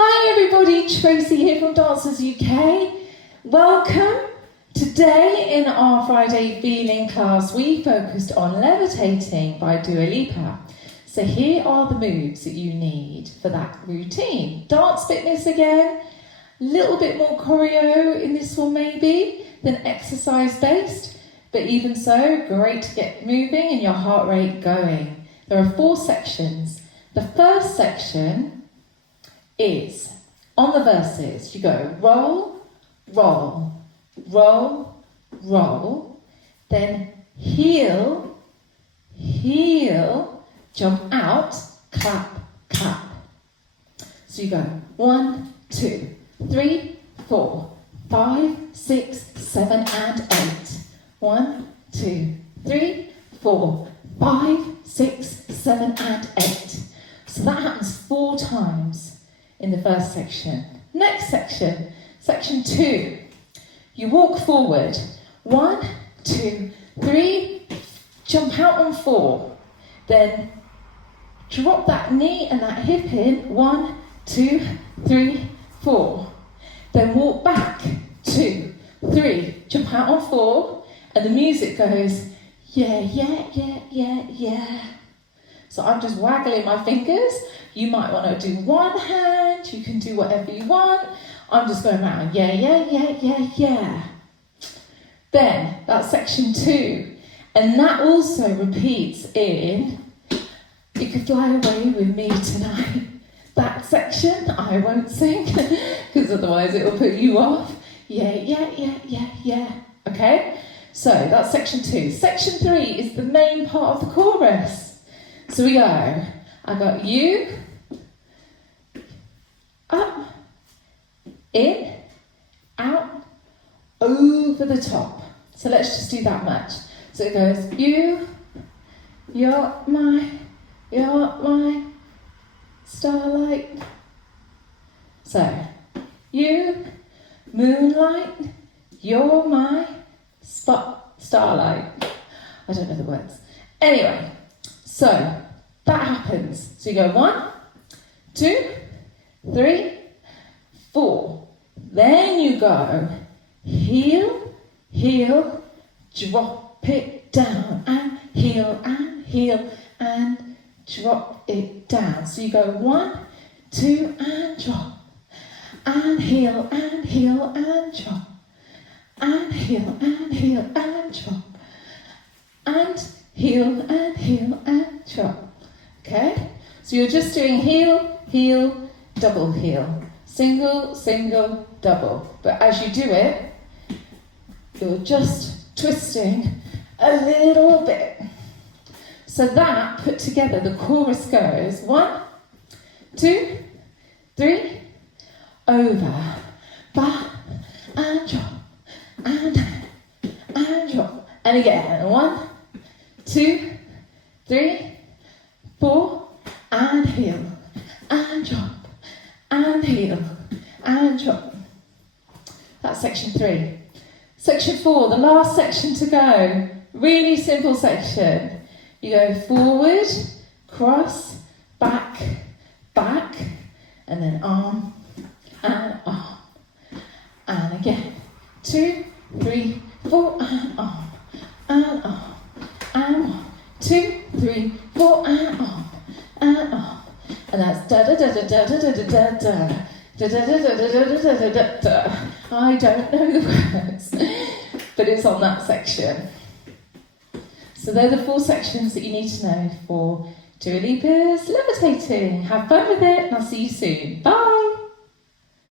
Hi everybody, Tracy here from Dancers UK. Welcome. Today in our Friday feeling class we focused on Levitating by Dua Lipa. So here are the moves that you need for that routine. Dance fitness again, a little bit more choreo in this one maybe than exercise based, but even so, great to get moving and your heart rate going. There are 4 sections. The first section is on the verses. You go roll, roll, roll, roll, then heel, heel, jump out, clap, clap. So you go 1, 2, 3, 4, 5, 6, 7 and 8. 1, 2, 3, 4, 5, 6, 7 and 8. So that happens 4 times in the first section. Next section, section 2. You walk forward. 1, 2, 3, jump out on 4. Then drop that knee and that hip in. 1, 2, 3, 4. Then walk back. 2, 3, jump out on 4. And the music goes, yeah, yeah, yeah, yeah, yeah. So I'm just waggling my fingers. You might want to do one hand. You can do whatever you want. I'm just going around. Yeah, yeah, yeah, yeah, yeah. Then that's section 2. And that also repeats in You Could Fly Away With Me Tonight. That section I won't sing because otherwise it will put you off. Yeah, yeah, yeah, yeah, yeah. Okay? So that's section 2. Section 3 is the main part of the chorus. So we go, I got you, up, in, out, over the top. So let's just do that much. So it goes, you're my starlight. So, you, moonlight, you're my starlight. I don't know the words. Anyway. So, that happens. So you go 1, 2, 3, 4. Then you go heel, heel, drop it down, and heel, and drop it down. So you go 1, 2, and drop, and heel, and drop, and heel, and drop, and heel, and drop. Okay? So you're just doing heel, heel, double heel. Single, single, double. But as you do it, you're just twisting a little bit. So that, put together, the chorus goes 1, 2, 3, over, back, and drop, and drop. And again, 1, 2, 3, 4, and heel, and drop, and heel, and drop. That's section 3. Section 4, the last section to go. Really simple section. You go forward, cross, back, back, and then arm, and arm. And again, 2, 3, 4, and arm, and arm. And 1, 2, 3, 4, and arm, and arm. And that's da da da da da da da da da da da da da da da da da da. I don't know the words, but it's on that section. So they're the 4 sections that you need to know for Dua Lipa's Levitating. Have fun with it, and I'll see you soon. Bye.